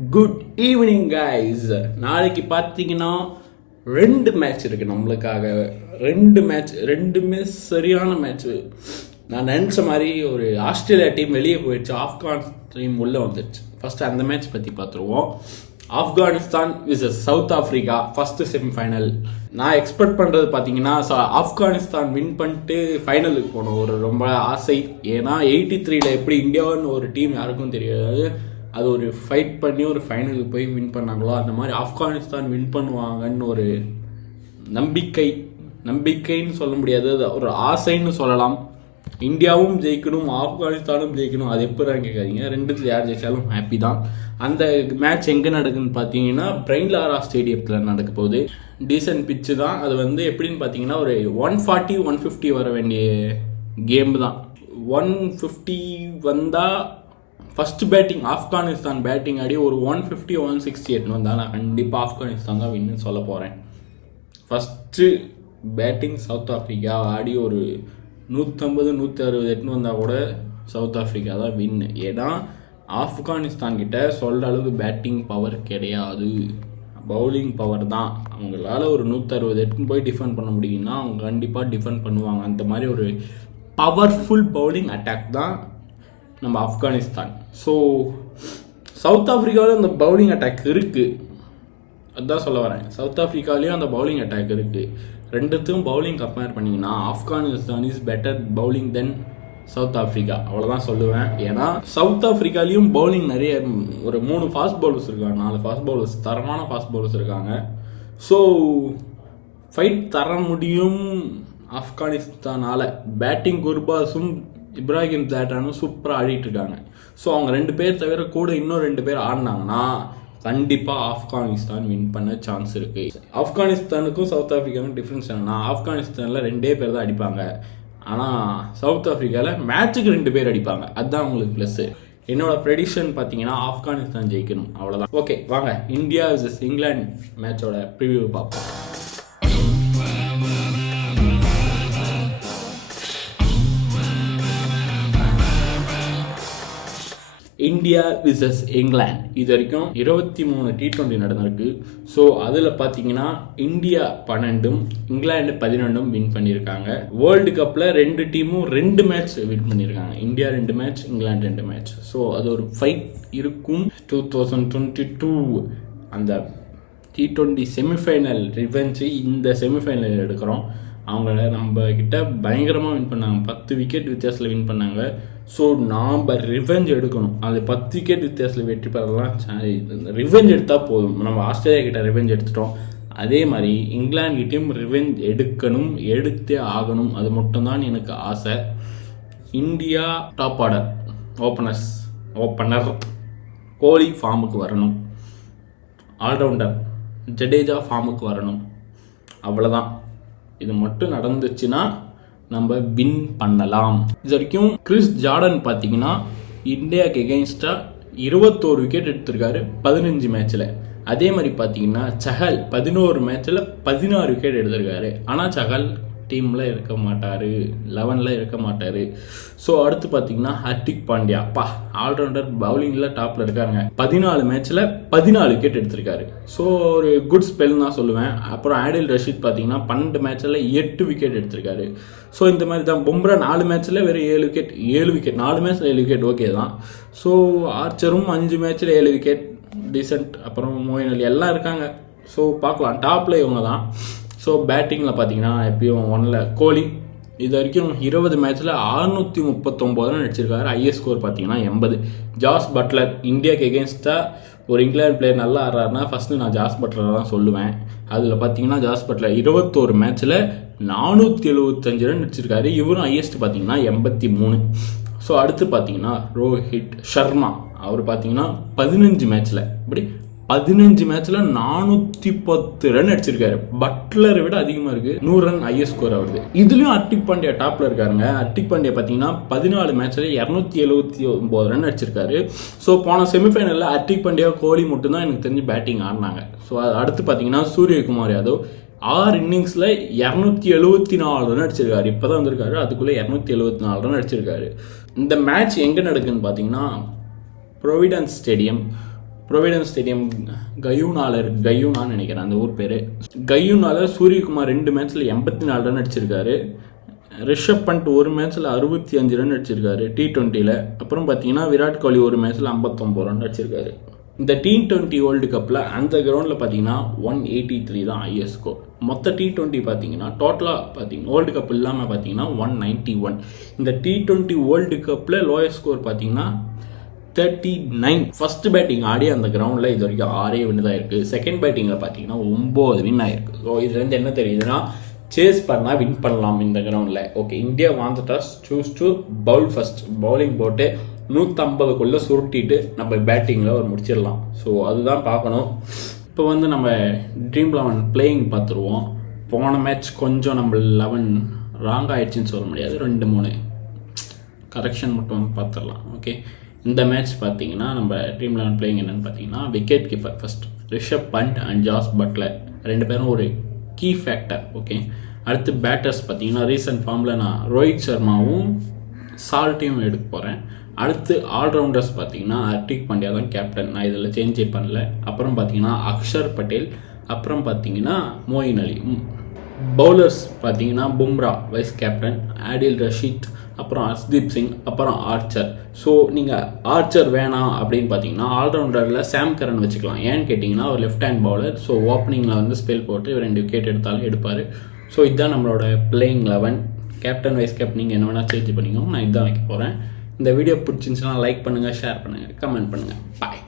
Good evening guys. நாளைக்கு பார்த்தீங்கன்னா 2 match இருக்குது நம்மளுக்காக. 2 மேட்ச், 2மே சரியான மேட்ச்சு. நான் நினச்ச மாதிரி ஒரு ஆஸ்திரேலியா டீம் வெளியே போயிடுச்சு, ஆப்கான் டீம் உள்ளே வந்துடுச்சு. ஃபஸ்ட்டு அந்த மேட்ச் பற்றி பார்த்துருவோம். Afghanistan versus South Africa first semifinal. நான் எக்ஸ்பெக்ட் பண்ணுறது பார்த்தீங்கன்னா ஆப்கானிஸ்தான் வின் பண்ணிட்டு ஃபைனலுக்கு போகணும் ஒரு ரொம்ப ஆசை. ஏன்னா 83ல் எப்படி இந்தியாவுன்னு ஒரு டீம் யாருக்கும் தெரியாது, அது ஒரு ஃபைட் பண்ணி ஒரு ஃபைனலுக்கு போய் வின் பண்ணாங்களோ அந்த மாதிரி ஆப்கானிஸ்தான் வின் பண்ணுவாங்கன்னு ஒரு நம்பிக்கைன்னு சொல்ல முடியாது, அது ஒரு ஆசைன்னு சொல்லலாம். இந்தியாவும் ஜெயிக்கணும், ஆப்கானிஸ்தானும் ஜெயிக்கணும். அது எப்போ தான் கேட்காதீங்க, ரெண்டுத்தில் யார் ஜெயிச்சாலும் ஹாப்பி தான். அந்த மேட்ச் எங்கே நடக்குதுன்னு பார்த்தீங்கன்னா பிரைன் லாரா ஸ்டேடியத்தில் நடக்க போகுது. டீசன்ட் பிச்சு தான். அது எப்படின்னு பார்த்தீங்கன்னா ஒரு 140-150 வர வேண்டிய கேம் தான். 150 வந்தால் ஃபஸ்ட்டு பேட்டிங் ஆப்கானிஸ்தான் பேட்டிங் ஆடி ஒரு 150-160 எட்டுன்னு வந்தால் நான் கண்டிப்பாக ஆப்கானிஸ்தான் தான் வின்னு சொல்ல போகிறேன். ஃபஸ்ட்டு பேட்டிங் சவுத் ஆஃப்ரிக்கா ஆடி ஒரு 150-160 எட்டுன்னு வந்தால் கூட சவுத் ஆஃப்ரிக்கா தான் வின்னு. ஏன்னா ஆப்கானிஸ்தான் கிட்ட சொல்கிற அளவுக்கு பேட்டிங் பவர் கிடையாது, பவுலிங் பவர் தான். அவங்களால ஒரு 160 எட்டுன்னு போய் டிஃபெண்ட் பண்ண முடியும்னா அவங்க கண்டிப்பாக டிஃபெண்ட் பண்ணுவாங்க. அந்த மாதிரி ஒரு பவர்ஃபுல் பவுலிங் அட்டாக் தான் நம்ம ஆப்கானிஸ்தான். ஸோ சவுத் ஆஃப்ரிக்காவில் அந்த பவுலிங் அட்டாக் இருக்குது, அதுதான் சொல்ல வரேன். சவுத் ஆஃப்ரிக்காலேயும் அந்த பவுலிங் அட்டாக் இருக்குது. ரெண்டுத்தையும் பவுலிங் கம்பேர் பண்ணிங்கன்னா Afghanistan is better bowling then south Africa, அவ்வளோதான் சொல்லுவேன். ஏன்னா சவுத் ஆஃப்ரிக்காலேயும் பவுலிங் நிறைய, ஒரு 3 ஃபாஸ்ட் பவுலர்ஸ் இருக்காங்க, 4 ஃபாஸ்ட் பவுலர்ஸ், தரமான ஃபாஸ்ட் பவுலர்ஸ் இருக்காங்க. ஸோ ஃபைட் தர முடியும் ஆப்கானிஸ்தானால். பேட்டிங் குர்பாஸும் இப்ராஹிம் ஜாட்டானும் சூப்பராக ஆடிட்டு இருக்காங்க. ஸோ அவங்க 2 பேர் தவிர கூட இன்னும் 2 பேர் ஆடினாங்கன்னா கண்டிப்பாக ஆப்கானிஸ்தான் வின் பண்ண சான்ஸ் இருக்குது. ஆப்கானிஸ்தானுக்கும் சவுத் ஆஃப்ரிக்காவுக்கும் டிஃப்ரென்ஸ் என்னன்னா, ஆப்கானிஸ்தானில் 2 பேர் தான் அடிப்பாங்க, ஆனால் சவுத் ஆஃப்ரிக்காவில் மேட்சுக்கு 2 பேர் அடிப்பாங்க. அதுதான் அவங்களுக்கு ப்ளஸ்ஸு. என்னோட ப்ரெடிக்ஷன் பார்த்தீங்கன்னா ஆப்கானிஸ்தான் ஜெயிக்கணும், அவ்வளோதான். ஓகே வாங்க இந்தியா விசஸ் இங்கிலாந்து மேட்சோட ப்ரிவியூ பார்ப்போம். இந்தியா விசஸ் இங்கிலாந்து இது வரைக்கும் 23 T20 நடந்திருக்கு. ஸோ அதில் பார்த்தீங்கன்னா இந்தியா 12, இங்கிலாந்து 11 வின் பண்ணியிருக்காங்க. வேர்ல்டு கப்பில் 2 டீமும் 2 மேட்ச் வின் பண்ணியிருக்காங்க. India 2 match, England 2 match. So அது ஒரு ஃபைட் இருக்கும். 2022 அந்த T20 செமிஃபைனல் ரிவெஞ்சு இந்த செமிஃபைனல் எடுக்கிறோம். அவங்கள நம்ம கிட்ட பயங்கரமாக வின் பண்ணாங்க, 10 விக்கெட் வித்தியாசத்தில் வின் பண்ணாங்க. ஸோ நாம் ரிவெஞ்ச் எடுக்கணும். அது 10 விக்கெட் வித்தியாசத்தில் வெற்றி பெறலாம். ரிவெஞ்ச் எடுத்தால் போதும். நம்ம ஆஸ்திரேலியா கிட்ட ரிவெஞ்ச் எடுத்துட்டோம், அதே மாதிரி இங்கிலாந்து கிட்டேயும் ரிவெஞ்ச் எடுக்கணும், எடுத்தே ஆகணும். அது மட்டும்தான் எனக்கு ஆசை. இந்தியா டாப் ஆர்டர் ஓப்பனர் கோலி ஃபார்முக்கு வரணும், ஆல்ரவுண்டர் ஜடேஜா ஃபார்முக்கு வரணும், அவ்வளோதான். இது மட்டும் நடந்துச்சுன்னா நம்ம வின் பண்ணலாம். இது வரைக்கும் கிறிஸ் ஜார்டன் பார்த்தீங்கன்னா இந்தியாவுக்கு எகெயின்ஸ்டாக 21 விக்கெட் எடுத்திருக்காரு 15 மேட்ச்சில். அதே மாதிரி பார்த்தீங்கன்னா சஹல் 11 மேட்ச்சில் 16 விக்கெட் எடுத்திருக்காரு. ஆனால் சஹல் டீமில் இருக்க மாட்டார், 11ல் இருக்க மாட்டார். ஸோ அடுத்து பார்த்தீங்கன்னா ஹர்திக் பாண்டியா, ஆல்ரவுண்டர் பவுலிங்கில் டாப்பில் இருக்காருங்க. 14 மேட்ச்சில் 14 விக்கெட் எடுத்திருக்காரு. ஸோ ஒரு குட் ஸ்பெல் தான் சொல்லுவேன். அப்புறம் ஆடில் ரஷீத் பார்த்தீங்கன்னா 12 மேட்ச்சில் 8 விக்கெட் எடுத்திருக்காரு. ஸோ இந்த மாதிரி தான். பும்ரா 4 மேட்ச்சில் வெறும் 7 விக்கெட், 4 மேட்ச்சில் 7 விக்கெட், ஓகே தான். ஸோ ஆர்ச்சரும் 5 மேட்ச்சில் 7 விக்கெட், டீசென்ட். அப்புறம் மோயின் அலி எல்லாம் இருக்காங்க. ஸோ பார்க்கலாம், டாப்பில் இவங்க தான். ஸோ பேட்டிங்கில் பார்த்தீங்கன்னா எப்பயும் 1ல் கோலி இது வரைக்கும் 20 மேட்ச்சில் 639 ரன் அடிச்சிருக்காரு. ஐஎஸ் ஸ்கோர் பார்த்தீங்கன்னா 80. ஜாஸ் பட்லர் இந்தியாவுக்கு எகெயின்ஸ்டாக ஒரு இங்கிலாந்து பிளேயர் நல்லா ஆடுறாருன்னா ஃபஸ்ட்டு நான் ஜாஸ் பட்லர் தான் சொல்லுவேன். அதில் பார்த்தீங்கன்னா ஜாஸ் பட்லர் 21 மேட்ச்சில் 475 ரன் அடிச்சிருக்காரு. இவரும் ஹையஸ்ட் பார்த்தீங்கன்னா 83. ஸோ அடுத்து பார்த்தீங்கன்னா ரோஹித் சர்மா, அவர் பார்த்தீங்கன்னா 15 மேட்ச்சில் 410 ரன் அடிச்சிருக்காரு. பட்லரை விட அதிகமாக இருக்குது, 100 ரன் ஹையஸ்ட் ஸ்கோர் ஆகுது. இதுலேயும் ஹர்திக் பாண்டியா டாப்பில் இருக்காருங்க. ஹர்திக் பாண்டியா பார்த்தீங்கன்னா 14 மேட்ச்சில் 279 ரன் அடிச்சிருக்காரு. ஸோ போன செமிஃபைனலில் ஹர்திக் பாண்டியா கோலி மட்டும்தான் எனக்கு தெரிஞ்சு பேட்டிங் ஆடினாங்க. ஸோ அடுத்து பார்த்தீங்கன்னா சூரியகுமார் யாதவ் 6 இன்னிங்ஸில் 274 ரன் அடிச்சிருக்காரு. இப்போ தான் வந்திருக்காரு, அதுக்குள்ளே 274 ரன் அடிச்சிருக்காரு. இந்த மேட்ச் எங்கே நடக்குதுன்னு பார்த்தீங்கன்னா ப்ரொவிடன்ஸ் ஸ்டேடியம் ப்ரொவிடன்ஸ் ஸ்டேடியம் கையூனான்னு நினைக்கிறேன் அந்த ஊர் பேர். கையூனால சூரியகுமார் 2 மேட்ச்சில் 84 ரன் அடிச்சிருக்காரு. ரிஷப் பண்ட் ஒரு மேட்ச்சில் 65 ரன் அடிச்சிருக்காரு T20ல். அப்புறம் பார்த்தீங்கன்னா விராட் கோலி ஒரு மேட்ச்சில் 59 ரன் அடிச்சிருக்காரு. இந்த T20 வேர்ல்டு கப்பில் அந்த கிரவுண்டில் பார்த்தீங்கன்னா 183 தான் ஹையஸ்ட் ஸ்கோர். மொத்த T20 பார்த்தீங்கன்னா டோட்டலாக பார்த்தீங்கன்னா வேர்ல்டு கப் இல்லாமல் பார்த்தீங்கன்னா 191. இந்த T20 வேர்ல்டு கப்பில் லோயஸ்ட் ஸ்கோர் பார்த்தீங்கன்னா 39. ஃபர்ஸ்ட் பேட்டிங் ஆடி அந்த கிரவுண்டில் இது வரைக்கும் 6 வின் தான் இருக்குது. செகண்ட் பேட்டிங்கில் பார்த்தீங்கன்னா 9 வின் ஆயிருக்கு. ஸோ இதுலேருந்து என்ன தெரியுதுன்னா, சேஸ் பண்ணால் வின் பண்ணலாம் இந்த கிரவுண்டில். Okay, India won the toss choose to bowl first. Bowling போட்டு 150க்குள்ளே சுருட்டிட்டு நம்ம பேட்டிங்கில் ஒரு முடிச்சிடலாம். ஸோ அதுதான் பார்க்கணும். இப்போ வந்து நம்ம ட்ரீம் 11 பிளேயிங் பார்த்துருவோம். போன மேட்ச் கொஞ்சம் நம்ம 11 ராங் ஆயிடுச்சுன்னு சொல்ல முடியாது, 2-3 கரெக்ஷன் மட்டும் பார்த்துடலாம். ஓகே, இந்த மேட்ச் பார்த்தீங்கன்னா நம்ம ட்ரீம் 11 பிளேயிங் என்னென்னு பார்த்தீங்கன்னா, wicket keeper first Rishabh Pant and Jos Buttler 2 பேரும் ஒரு கீ ஃபேக்டர். ஓகே, அடுத்து பேட்டர்ஸ் பார்த்தீங்கன்னா ரீசன்ட் ஃபார்மில் நான் ரோஹித் சர்மாவும் சால்ட்டையும் எடுக்க போகிறேன். அடுத்து ஆல்ரவுண்டர்ஸ் பார்த்தீங்கன்னா ஹர்திக் பாண்டியா தான் கேப்டன், நான் இதில் சேஞ்சே பண்ணல. அப்புறம் பார்த்தீங்கன்னா அக்ஷர் பட்டேல், அப்புறம் பார்த்தீங்கன்னா மோயின் அலி. பவுலர்ஸ் பார்த்தீங்கன்னா பும்ரா வைஸ் கேப்டன், ஆடில் ரஷீத், அப்புறம் ஹர்ஷ்தீப் சிங், அப்புறம் ஆர்ச்சர். ஸோ நீங்கள் ஆர்ச்சர் வேணாம் அப்படின்னு பார்த்தீங்கன்னா ஆல்ரவுண்டரில் சாம் கரன் வச்சுக்கலாம். ஏன்னு கேட்டிங்கன்னா ஒரு லெஃப்ட் ஹேண்ட் பவுலர். ஸோ ஓப்பனிங்கில் வந்து ஸ்பெல் போட்டு 2 விக்கெட் எடுத்தாலும் எடுப்பார். ஸோ இதுதான் நம்மளோட பிளேயிங் 11. கேப்டன் வைஸ் கேப்டன் நீங்கள் என்ன வேணால் சேஞ்ச் பண்ணிக்கோங்க. நான் இதுதான் வைக்க போகிறேன். இந்த வீடியோ பிடிச்சிருந்துச்சுன்னா லைக் பண்ணுங்கள், ஷேர் பண்ணுங்கள், கமெண்ட் பண்ணுங்கள். பாய்.